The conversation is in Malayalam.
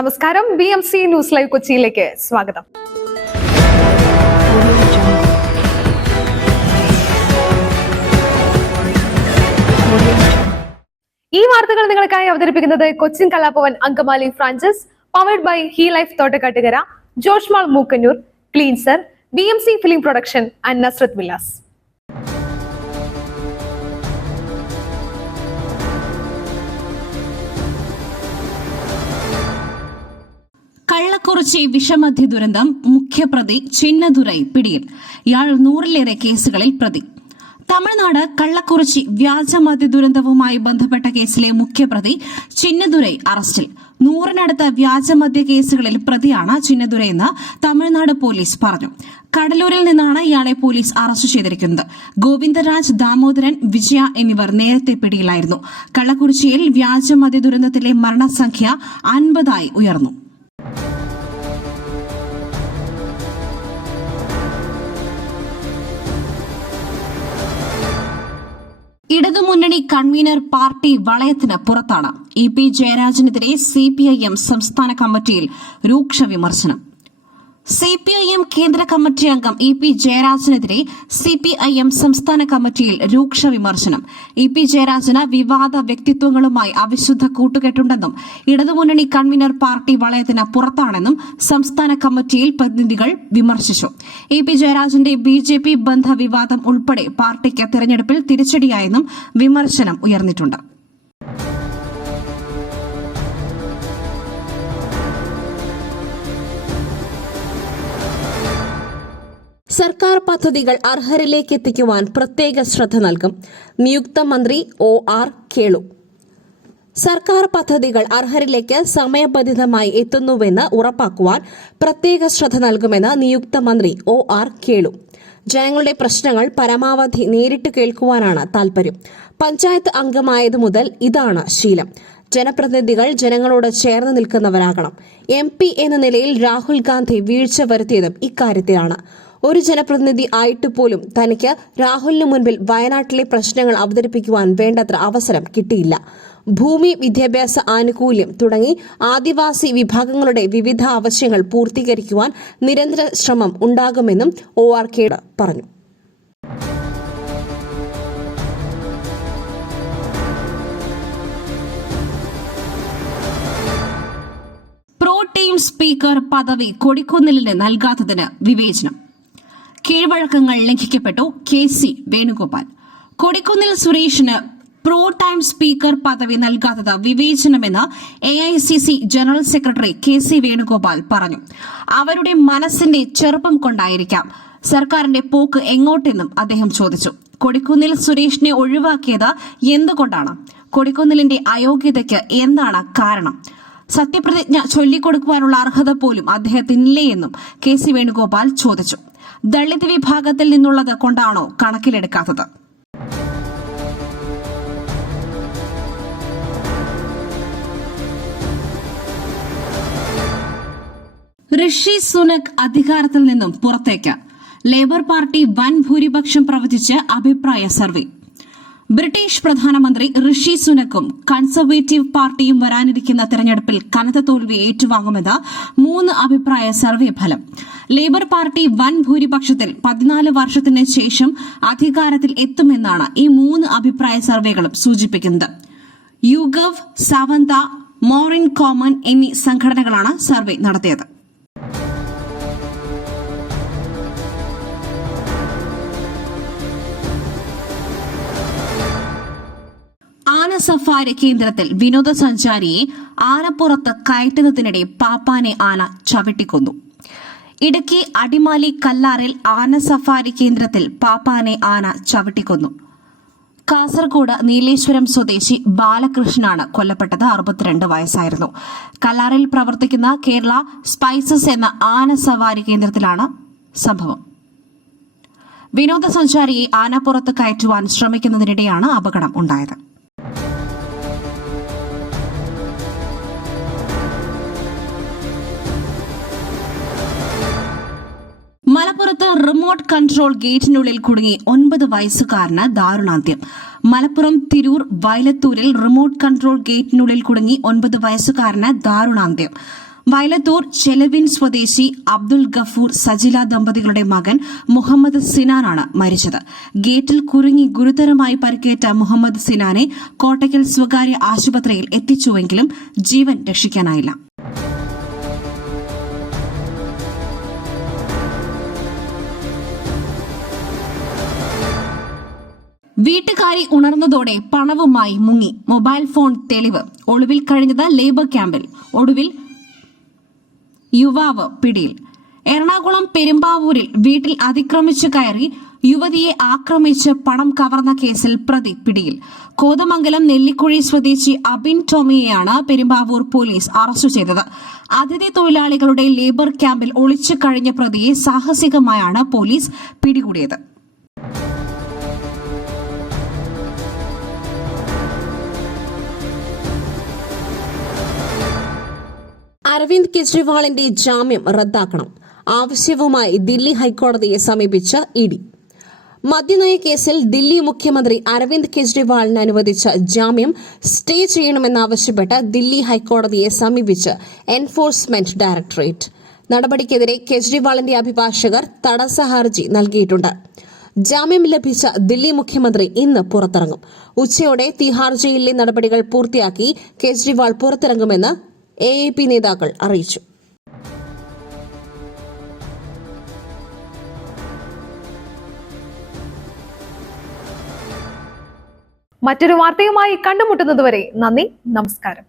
നമസ്കാരം. BMC ന്യൂസ് ലൈവ് കൊച്ചിയിലേക്ക് സ്വാഗതം. ഈ വാർത്തകൾ നിങ്ങൾക്കായി അവതരിപ്പിക്കുന്നത് Cochin Kalabhavan Angamaly franchise, powered by hi life Thottakattukara, Josh mall Mookkannoor, cleanser, BMC film production and Nazareth villas. Kallakurichi വിഷമദ്യ ദുരന്തം മുഖ്യപ്രതി ചിന്നദുരൈ പിടിയിൽ. ഇയാൾ 100-ലേറെ കേസുകളിൽ പ്രതി. തമിഴ്നാട് കള്ളക്കുറിച്ചി വ്യാജമദ്യ ദുരന്തവുമായി ബന്ധപ്പെട്ട കേസിലെ മുഖ്യപ്രതി ചിന്നദുരൈ അറസ്റ്റിൽ. 100-നടുത്ത വ്യാജമദ്യ കേസുകളിൽ പ്രതിയാണ് ചിന്നദുരൈയെന്ന് തമിഴ്നാട് പോലീസ് പറഞ്ഞു. കടലൂരിൽ നിന്നാണ് ഇയാളെ പോലീസ് അറസ്റ്റ് ചെയ്തിരിക്കുന്നത്. ഗോവിന്ദരാജ്, ദാമോദരൻ, വിജയ എന്നിവർ നേരത്തെ പിടിയിലായിരുന്നു. കള്ളക്കുറിച്ചിയിൽ വ്യാജമദ്യ ദുരന്തത്തിലെ മരണസംഖ്യ 50 ഉയർന്നു. ഇടതുമുന്നണി കൺവീനർ പാർട്ടി വളയത്തിന് പുറത്താണ്. EP ജയരാജനെതിരെ CPIM സംസ്ഥാന കമ്മിറ്റിയിൽ രൂക്ഷ വിമർശനം. CPIM കേന്ദ്ര കമ്മിറ്റി അംഗം EP ജയരാജനെതിരെ CPIM സംസ്ഥാന കമ്മിറ്റിയിൽ രൂക്ഷ വിമർശനം. EP ജയരാജന് വിവാദ വ്യക്തിത്വങ്ങളുമായി അവിശുദ്ധ കൂട്ടുകെട്ടുണ്ടെന്നും ഇടതുമുന്നണി കൺവീനർ പാർട്ടി വളയത്തിന് പുറത്താണെന്നും സംസ്ഥാന കമ്മിറ്റിയിൽ പ്രതിനിധികൾ വിമർശിച്ചു. EP ജയരാജന്റെ BJP ബന്ധ വിവാദം ഉൾപ്പെടെ പാർട്ടിക്ക് തെരഞ്ഞെടുപ്പിൽ തിരിച്ചടിയായെന്നും വിമർശനം ഉയർന്നിട്ടുണ്ട്. സർക്കാർ പദ്ധതികൾ അർഹരിലേക്ക് എത്തിക്കുവാൻ പ്രത്യേക ശ്രദ്ധ നൽകും. നിയുക്ത മന്ത്രി OR കേളു. സർക്കാർ പദ്ധതികൾ അർഹരിലേക്ക് സമയബന്ധിതമായി എത്തുന്നുവെന്ന് ഉറപ്പാക്കുവാൻ പ്രത്യേക ശ്രദ്ധ നൽകുമെന്ന് നിയുക്ത മന്ത്രി OR കേളു. ജനങ്ങളുടെ പ്രശ്നങ്ങൾ പരമാവധി നേരിട്ട് കേൾക്കുവാനാണ് താൽപര്യം. പഞ്ചായത്ത് അംഗമായതു മുതൽ ഇതാണ് ശീലം. ജനപ്രതിനിധികൾ ജനങ്ങളോട് ചേർന്ന് നിൽക്കുന്നവരാകണം. MP എന്ന നിലയിൽ രാഹുൽ ഗാന്ധി വീഴ്ച വരുത്തിയതും ഇക്കാര്യത്തിലാണ്. ഒരു ജനപ്രതിനിധി ആയിട്ട് പോലും തനിക്ക് രാഹുലിന് മുൻപിൽ വയനാട്ടിലെ പ്രശ്നങ്ങൾ അവതരിപ്പിക്കുവാൻ വേണ്ടത്ര അവസരം കിട്ടിയില്ല. ഭൂമി, വിദ്യാഭ്യാസ ആനുകൂല്യം തുടങ്ങി ആദിവാസി വിഭാഗങ്ങളുടെ വിവിധ ആവശ്യങ്ങൾ പൂർത്തീകരിക്കുവാൻ നിരന്തര ശ്രമം ഉണ്ടാകുമെന്നും OR കേളു പറഞ്ഞു. പ്രോ ടീം സ്പീക്കർ പദവി കൊടിക്കുന്നിലിന് നൽകാത്തതിന് വിവേചനം. കീഴ്വഴക്കങ്ങൾ ലംഘിക്കപ്പെട്ടു. KC വേണുഗോപാൽ. കൊടിക്കുന്നിൽ സുരേഷിന് പ്രോ ടൈം സ്പീക്കർ പദവി നൽകാത്തത് വിവേചനമെന്ന് AICC general secretary KC Venugopal പറഞ്ഞു. അവരുടെ മനസ്സിന്റെ ചെറുപ്പം കൊണ്ടായിരിക്കാം സർക്കാരിന്റെ പോക്ക് എങ്ങോട്ടെന്നും അദ്ദേഹം ചോദിച്ചു. കൊടിക്കുന്നിൽ സുരേഷിനെ ഒഴിവാക്കിയത് എന്തുകൊണ്ടാണ്? കൊടിക്കുന്നിലിന്റെ അയോഗ്യതയ്ക്ക് എന്താണ് കാരണം? സത്യപ്രതിജ്ഞ ചൊല്ലിക്കൊടുക്കുവാനുള്ള അർഹത പോലും അദ്ദേഹത്തിനില്ലേ എന്നും KC വേണുഗോപാൽ ചോദിച്ചു. ദളിത് വിഭാഗത്തിൽ നിന്നുള്ളത് കൊണ്ടാണോ കണക്കിലെടുക്കാത്തത്? ഋഷി സുനക് അധികാരത്തിൽ നിന്നും പുറത്തേക്ക്. ലേബർ പാർട്ടി വൻ ഭൂരിപക്ഷം പ്രവചിച്ച് അഭിപ്രായ സർവേ. ബ്രിട്ടീഷ് പ്രധാനമന്ത്രി ഋഷി സുനക്കും കൺസർവേറ്റീവ് പാർട്ടിയും വരാനിരിക്കുന്ന തെരഞ്ഞെടുപ്പിൽ കനത്ത തോൽവി ഏറ്റുവാങ്ങുമെന്ന് 3 അഭിപ്രായ സർവേ ഫലം. ലേബർ പാർട്ടി വൻ ഭൂരിപക്ഷത്തിൽ 14 വർഷത്തിന് ശേഷം അധികാരത്തിൽ എത്തുമെന്നാണ് ഈ 3 അഭിപ്രായ സർവേകളും സൂചിപ്പിക്കുന്നത്. യുഗവ്, സാവന്ത, മോറിൻ കോമൺ എന്നീ സംഘടനകളാണ് സർവേ നടത്തിയത്. ആന സഫാരി കേന്ദ്രത്തിൽ വിനോദസഞ്ചാരിയെ ആനപ്പുറത്ത് കയറ്റുന്നതിനിടെ പാപ്പാനെ ആന ചവിട്ടിക്കൊന്നു. ഇടുക്കി അടിമാലി കല്ലാറിൽ ആന സഫാരി കേന്ദ്രത്തിൽ പാപ്പാനെ ആന ചവിട്ടിക്കൊന്നു. കാസർഗോഡ് നീലേശ്വരം സ്വദേശി ബാലകൃഷ്ണനാണ് കൊല്ലപ്പെട്ടത്. 62 വയസ്സായിരുന്നു. കല്ലാറിൽ പ്രവർത്തിക്കുന്ന കേരള സ്പൈസസ് എന്ന ആന സവാരി കേന്ദ്രത്തിലാണ് സംഭവം. വിനോദസഞ്ചാരിയെ ആനപ്പുറത്ത് കയറ്റുവാൻ ശ്രമിക്കുന്നതിനിടെയാണ് അപകടം ഉണ്ടായത്. മലപ്പുറത്ത് റിമോട്ട് കൺട്രോൾ ഗേറ്റിനുള്ളിൽ കുടുങ്ങി 9 വയസ്സുകാരന് ദാരുണാന്ത്യം. മലപ്പുറം തിരൂർ വയലത്തൂരിൽ റിമോട്ട് കൺട്രോൾ ഗേറ്റിനുള്ളിൽ കുടുങ്ങി 9 വയസ്സുകാരന് ദാരുണാന്ത്യം. വയലത്തൂർ ചെലവിൻ സ്വദേശി അബ്ദുൽ ഗഫൂർ സജില ദമ്പതികളുടെ മകൻ മുഹമ്മദ് സിനാനാണ് മരിച്ചത്. ഗേറ്റിൽ കുരുങ്ങി ഗുരുതരമായി പരിക്കേറ്റ മുഹമ്മദ് സിനാനെ കോട്ടയ്ക്കൽ സ്വകാര്യ ആശുപത്രിയിൽ എത്തിച്ചുവെങ്കിലും ജീവൻ രക്ഷിക്കാനായില്ല. വീട്ടുകാരി ഉണർന്നതോടെ പണവുമായി മുങ്ങി. മൊബൈൽ ഫോൺ തെളിവ്. ഒളിവിൽ കഴിഞ്ഞത് ലേബർ ക്യാമ്പിൽ. ഒടുവിൽ യുവാവ് പിടിയിൽ. എറണാകുളം പെരുമ്പാവൂരിൽ വീട്ടിൽ അതിക്രമിച്ചു കയറി യുവതിയെ ആക്രമിച്ച് പണം കവർന്ന കേസിൽ പ്രതി പിടിയിൽ. കോതമംഗലം നെല്ലിക്കുഴി സ്വദേശി അബിൻ ടോമിയെയാണ് പെരുമ്പാവൂർ പോലീസ് അറസ്റ്റ് ചെയ്തത്. അതിഥി തൊഴിലാളികളുടെ ലേബർ ക്യാമ്പിൽ ഒളിച്ചു കഴിഞ്ഞ പ്രതിയെ സാഹസികമായാണ് പോലീസ് പിടികൂടിയത്. അരവിന്ദ് കെജ്രിവാളിന്റെ ജാമ്യം റദ്ദാക്കണം ആവശ്യവുമായി ദില്ലി ഹൈക്കോടതിയെ സമീപിച്ച ഇഡി. മദ്യനയ കേസിൽ ദില്ലി മുഖ്യമന്ത്രി അരവിന്ദ് കെജ്രിവാളിന് അനുവദിച്ച ജാമ്യം സ്റ്റേ ചെയ്യണമെന്നാവശ്യപ്പെട്ട് ദില്ലി ഹൈക്കോടതിയെ സമീപിച്ച് എൻഫോഴ്സ്മെന്റ് ഡയറക്ടറേറ്റ്. നടപടിക്കെതിരെ കെജ്രിവാളിന്റെ അഭിഭാഷകർ തടസ്സ ഹർജി നൽകിയിട്ടുണ്ട്. ജാമ്യം ലഭിച്ച ദില്ലി മുഖ്യമന്ത്രി ഇന്ന് പുറത്തിറങ്ങും. ഉച്ചയോടെ തിഹാർ ജയിലിലെ നടപടികൾ പൂർത്തിയാക്കി കെജ്രിവാൾ പുറത്തിറങ്ങുമെന്ന് AAP നേതാക്കൾ അറിയിച്ചു. മറ്റൊരു വാർത്തയുമായി കണ്ടുമുട്ടുന്നതുവരെ നന്ദി, നമസ്കാരം.